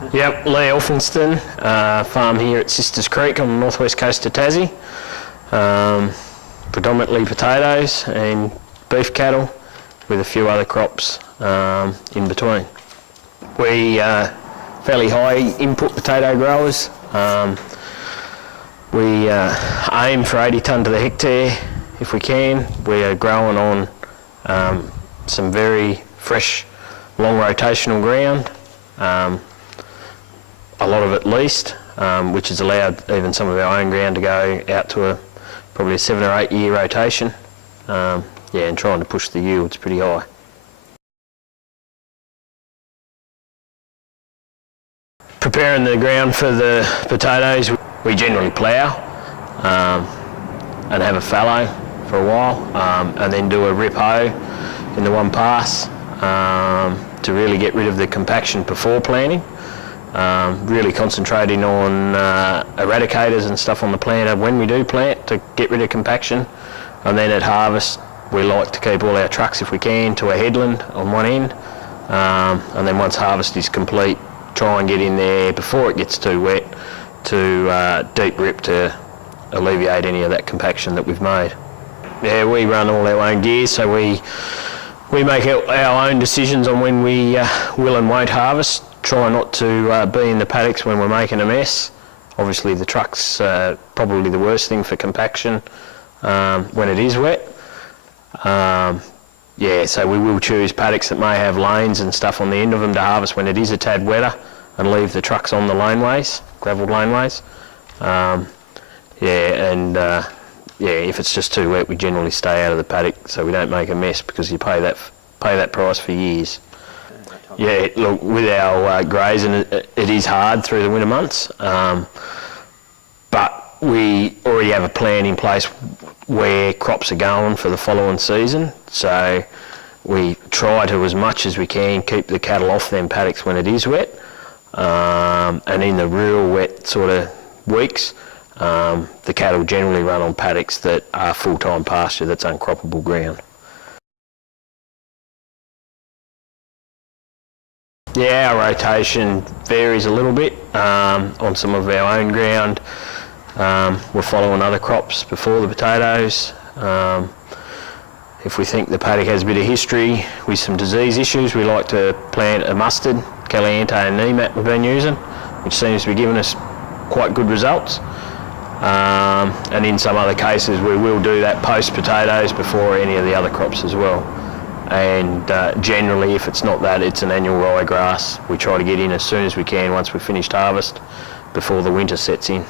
Yep, Leigh Elphinstone, farm here at Sisters Creek on the northwest coast of Tassie. Predominantly potatoes and beef cattle with a few other crops in between. We fairly high input potato growers. We aim for 80 tonne to the hectare if we can. We are growing on some very fresh, long rotational ground. A lot of it leased, which has allowed even some of our own ground to go out to probably a 7 or 8 year rotation. Yeah, and trying to push the yields pretty high. Preparing the ground for the potatoes, we generally plough and have a fallow for a while, and then do a rip hoe in the one pass to really get rid of the compaction before planting. Really concentrating on eradicators and stuff on the planter when we do plant to get rid of compaction. And then at harvest we like to keep all our trucks, if we can, to a headland on one end, and then once harvest is complete, try and get in there before it gets too wet to deep rip to alleviate any of that compaction that we've made. Yeah, we run all our own gear, so we make our own decisions on when we will and won't harvest. Try not to be in the paddocks when we're making a mess. Obviously the truck's probably the worst thing for compaction when it is wet. Yeah, so we will choose paddocks that may have lanes and stuff on the end of them to harvest when it is a tad wetter, and leave the trucks on the laneways, gravelled laneways. Yeah, and yeah, if it's just too wet, we generally stay out of the paddock so we don't make a mess, because you pay that price for years. Yeah, look, with our grazing, it is hard through the winter months, but we already have a plan in place where crops are going for the following season. So we try to, as much as we can, keep the cattle off them paddocks when it is wet, and in the real wet sort of weeks, the cattle generally run on paddocks that are full-time pasture, that's uncroppable ground. Yeah, our rotation varies a little bit. On some of our own ground, we're following other crops before the potatoes. If we think the paddock has a bit of history with some disease issues, we like to plant a mustard, Caliente and Nemat we've been using, which seems to be giving us quite good results. And in some other cases we will do that post potatoes before any of the other crops as well. And generally, if it's not that, it's an annual ryegrass. We try to get in as soon as we can once we've finished harvest, before the winter sets in.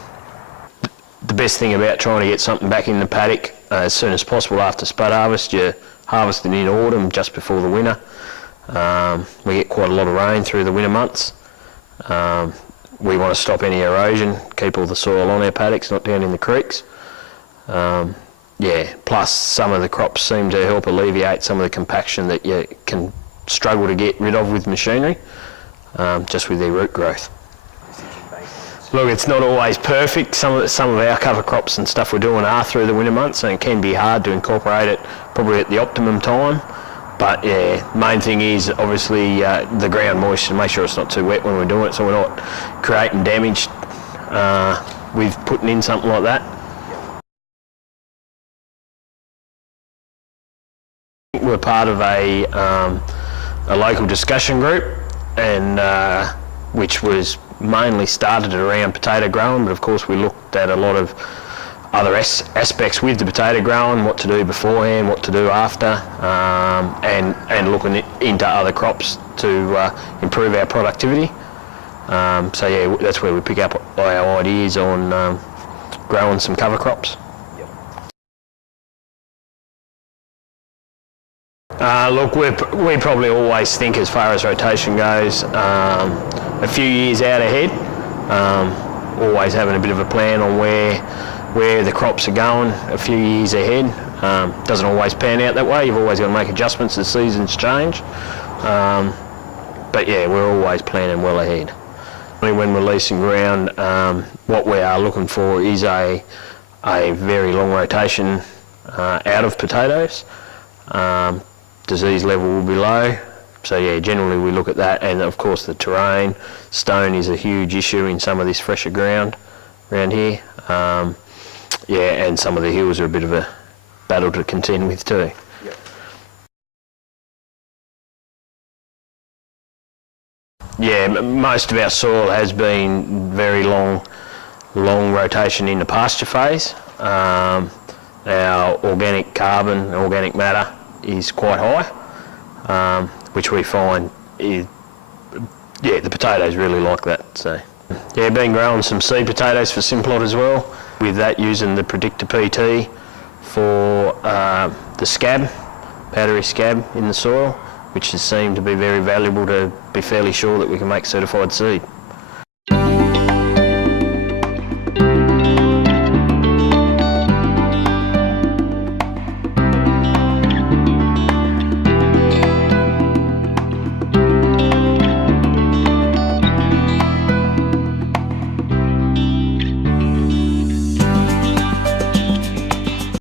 The best thing about trying to get something back in the paddock as soon as possible after spud harvest, you're harvesting in autumn just before the winter. We get quite a lot of rain through the winter months. We want to stop any erosion, keep all the soil on our paddocks, not down in the creeks. Yeah, plus some of the crops seem to help alleviate some of the compaction that you can struggle to get rid of with machinery, just with their root growth. Look, it's not always perfect. Some of our cover crops and stuff we're doing are through the winter months, and it can be hard to incorporate it probably at the optimum time. But yeah, main thing is obviously the ground moisture, make sure it's not too wet when we're doing it, so we're not creating damage with putting in something like that. We're part of a local discussion group, and which was mainly started around potato growing, but of course we looked at a lot of other aspects with the potato growing, what to do beforehand, what to do after, and looking into other crops to improve our productivity. So yeah, that's where we pick up our ideas on growing some cover crops. Look, we probably always think, as far as rotation goes, a few years out ahead, always having a bit of a plan on where the crops are going a few years ahead. Doesn't always pan out that way. You've always got to make adjustments as seasons change. But yeah, we're always planning well ahead. When we're leasing ground, what we are looking for is a very long rotation out of potatoes. Disease level will be low, So yeah, generally we look at that, and of course the terrain. Stone is a huge issue in some of this fresher ground around here. Yeah, and some of the hills are a bit of a battle to contend with too. Yep. Yeah, most of our soil has been very long rotation in the pasture phase. Our organic carbon, organic matter is quite high, which we find is, yeah, the potatoes really like that. So, yeah, been growing some seed potatoes for Simplot as well. With that, using the Predictor PT for the scab, powdery scab in the soil, which has seemed to be very valuable to be fairly sure that we can make certified seed.